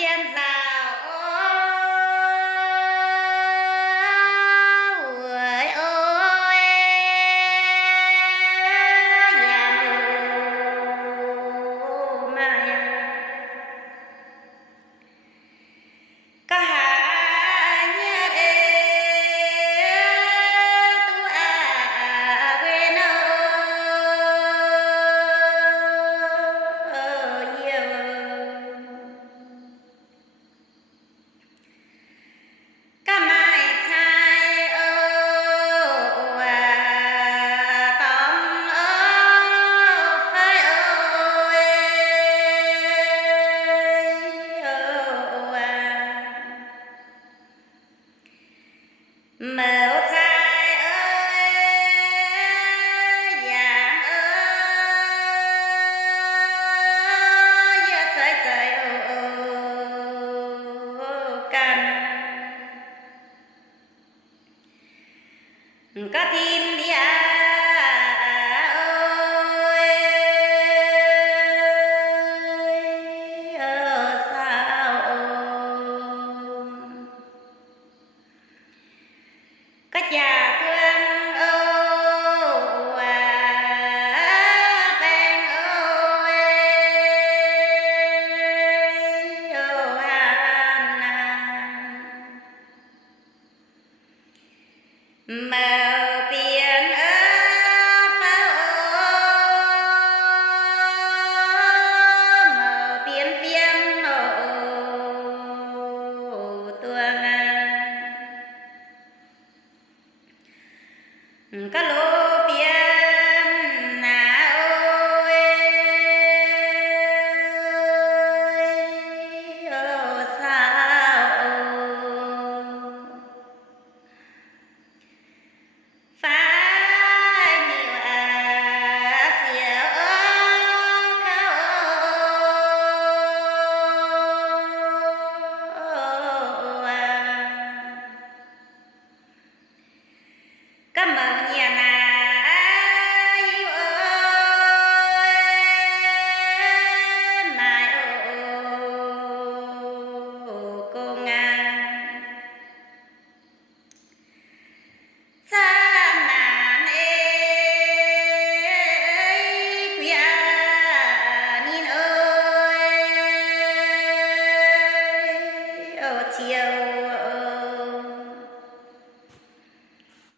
thiên rào ôi ôi nhà mù mà cả hai nhà tu à quên cả mai trai tóm phải ơi mẫu trai ơi vàng ơi sợi trời cành có thi